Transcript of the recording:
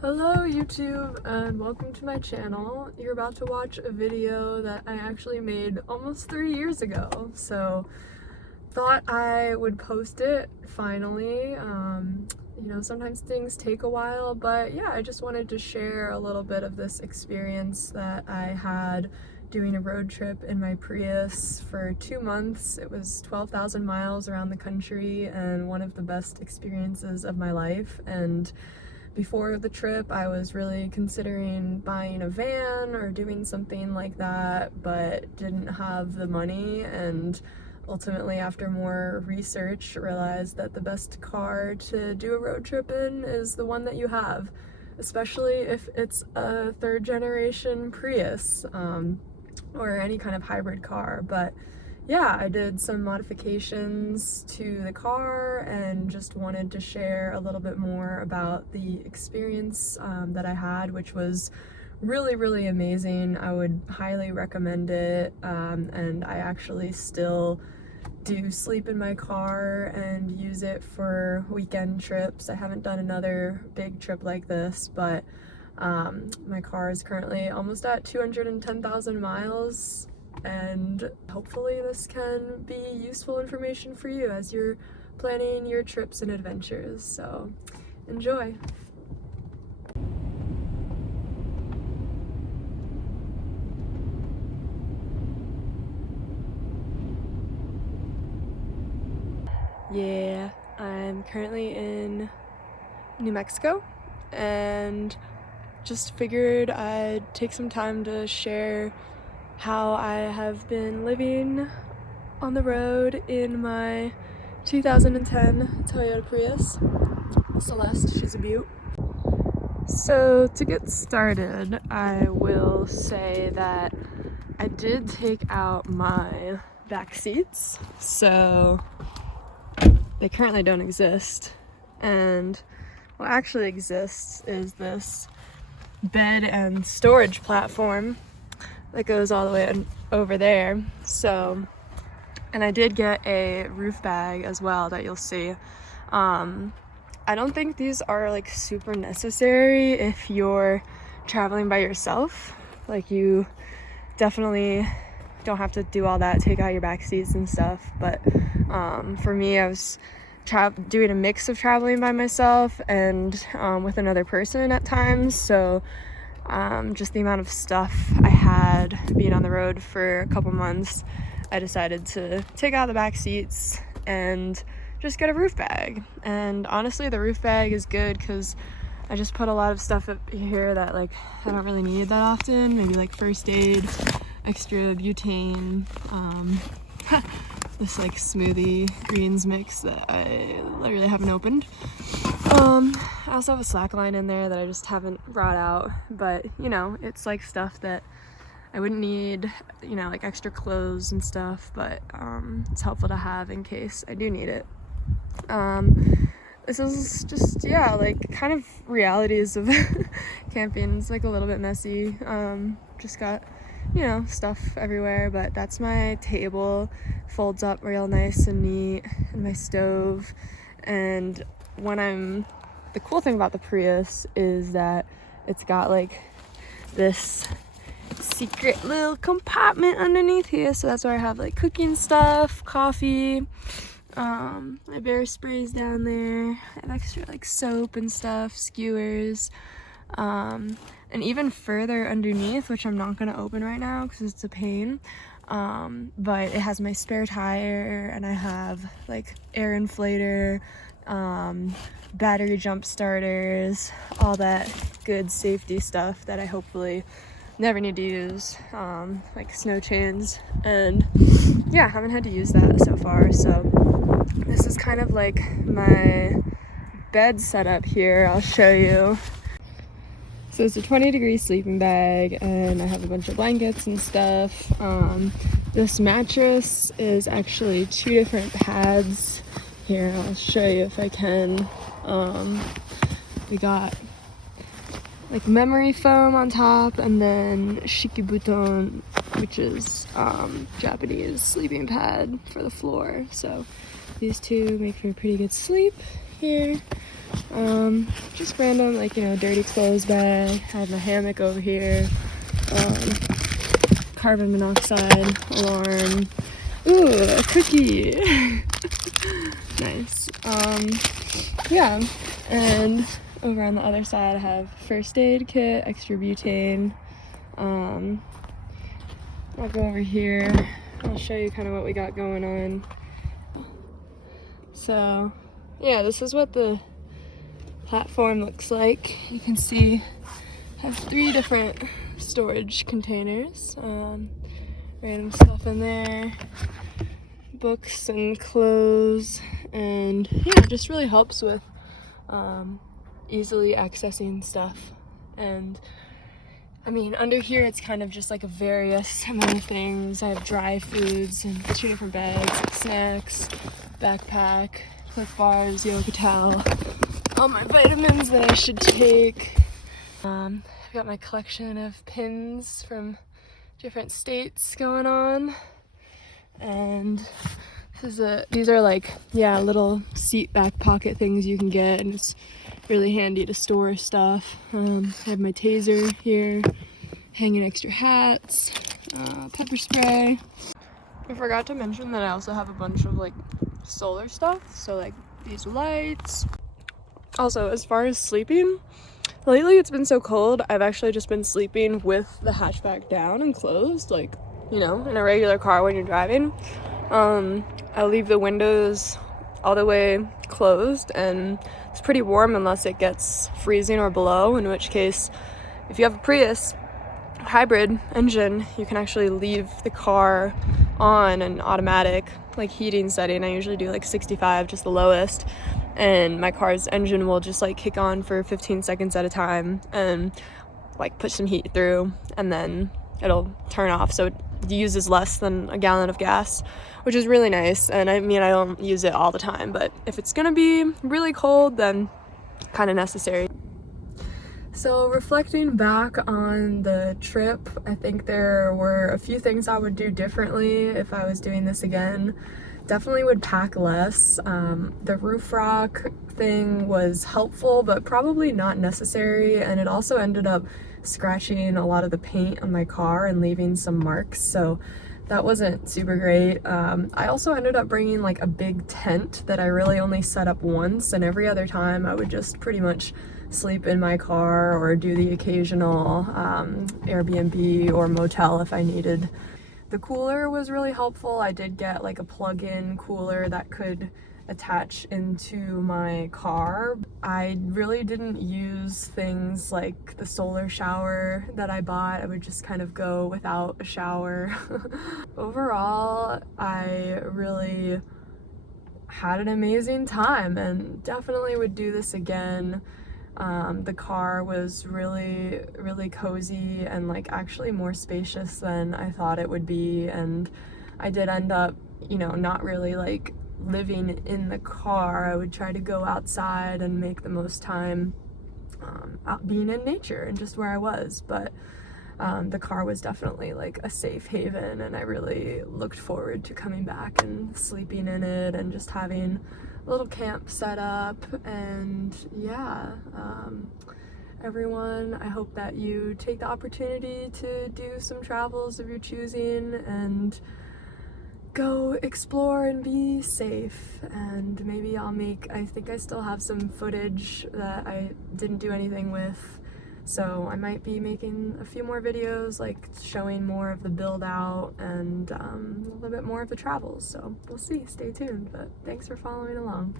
Hello YouTube and welcome to my channel. You're about to watch a video that I actually made almost 3 years ago, so thought I would post it finally. Sometimes things take a while, but yeah, I just wanted to share a little bit of this experience that I had doing a road trip in my Prius for 2 months. It was 12,000 miles around the country and one of the best experiences of my life. And before the trip, I was really considering buying a van or doing something like that, but didn't have the money, and ultimately, after more research, realized that the best car to do a road trip in is the one that you have, especially if it's a third generation Prius, or any kind of hybrid car. But yeah, I did some modifications to the car and just wanted to share a little bit more about the experience that I had, which was really amazing. I would highly recommend it, and I actually still do sleep in my car and use it for weekend trips. I haven't done another big trip like this, but my car is currently almost at 210,000 miles, and hopefully this can be useful information for you as you're planning your trips and adventures. So enjoy. Yeah, I'm currently in New Mexico and just figured I'd take some time to share how I have been living on the road in my 2010 Toyota Prius. Celeste, she's a beaut. So to get started, I will say that I did take out my back seats, so they currently don't exist, and what actually exists is this bed and storage platform that goes all the way over there. So, and I did get a roof bag as well that you'll see. I don't think these are like super necessary if you're traveling by yourself. Like, you definitely don't have to do all that, take out your back seats and stuff. But for me, I was doing a mix of traveling by myself and with another person at times. So just the amount of stuff I had being on the road for a couple months, I decided to take out the back seats and just get a roof bag. And honestly, the roof bag is good because I just put a lot of stuff up here that like I don't really need that often, maybe like first aid, extra butane, this like smoothie greens mix that I literally haven't opened. I also have a slack line in there that I just haven't brought out, but it's like stuff that I wouldn't need, like extra clothes and stuff, but it's helpful to have in case I do need it. This is just, yeah, like kind of realities of camping. It's like a little bit messy. Just got stuff everywhere, but that's my table. Folds up real nice and neat, and my stove. And the cool thing about the Prius is that it's got like this secret little compartment underneath here, so that's where I have like cooking stuff, coffee, my bear sprays down there. I have extra like soap and stuff, skewers, and even further underneath, which I'm not going to open right now because it's a pain, but it has my spare tire, and I have like air inflator, battery jump starters, all that good safety stuff that I hopefully never need to use, like snow chains. And yeah, I haven't had to use that so far. So this is kind of like my bed setup here. I'll show you. So it's a 20-degree sleeping bag, and I have a bunch of blankets and stuff. This mattress is actually 2 different pads. Here, I'll show you if I can. We got like memory foam on top, and then shikibuton, which is Japanese sleeping pad for the floor. So these two make for a pretty good sleep. here. Just random, like, you know, dirty clothes bag. I have my hammock over here. Carbon monoxide alarm. Ooh, a cookie. Nice. Yeah, and over on the other side I have first aid kit, extra butane. I'll go over here. I'll show you kind of what we got going on. So, yeah, this is what the platform looks like. You can see I have 3 different storage containers. Random stuff in there, books and clothes, and yeah, it just really helps with easily accessing stuff. And I mean, under here it's kind of just like a various amount of things. I have dry foods and 2 different bags, like snacks, backpack, Clif Bars, Yokotel, all my vitamins that I should take. I've got my collection of pins from different states going on, and these are like, yeah, little seat back pocket things you can get, and it's really handy to store stuff. I have my taser here, hanging extra hats, pepper spray. I forgot to mention that I also have a bunch of like solar stuff, so like these lights. Also, as far as sleeping, lately it's been so cold, I've actually just been sleeping with the hatchback down and closed, like, you know, in a regular car when you're driving. I leave the windows all the way closed, and it's pretty warm unless it gets freezing or below, in which case, if you have a Prius hybrid engine, you can actually leave the car on an automatic like heating setting. I usually do like 65, just the lowest, and my car's engine will just like kick on for 15 seconds at a time and like push some heat through, and then it'll turn off, so it uses less than a gallon of gas, which is really nice. And I mean, I don't use it all the time, but if it's gonna be really cold, then kind of necessary. So reflecting back on the trip, I think there were a few things I would do differently if I was doing this again. Definitely would pack less. The roof rack thing was helpful, but probably not necessary, and it also ended up scratching a lot of the paint on my car and leaving some marks, so that wasn't super great. I also ended up bringing like a big tent that I really only set up once, and every other time I would just pretty much sleep in my car or do the occasional Airbnb or motel if I needed. The cooler was really helpful. I did get like a plug-in cooler that could attach into my car. I really didn't use things like the solar shower that I bought. I would just kind of go without a shower. Overall, I really had an amazing time and definitely would do this again. The car was really, really cozy and like actually more spacious than I thought it would be, and I did end up, you know, not really like living in the car. I would try to go outside and make the most time out being in nature and just where I was, but the car was definitely like a safe haven, and I really looked forward to coming back and sleeping in it and just having a little camp set up. And yeah, everyone, I hope that you take the opportunity to do some travels of your choosing and go explore and be safe. And maybe I think I still have some footage that I didn't do anything with, so I might be making a few more videos like showing more of the build out and a little bit more of the travels, so we'll see. Stay tuned, but thanks for following along.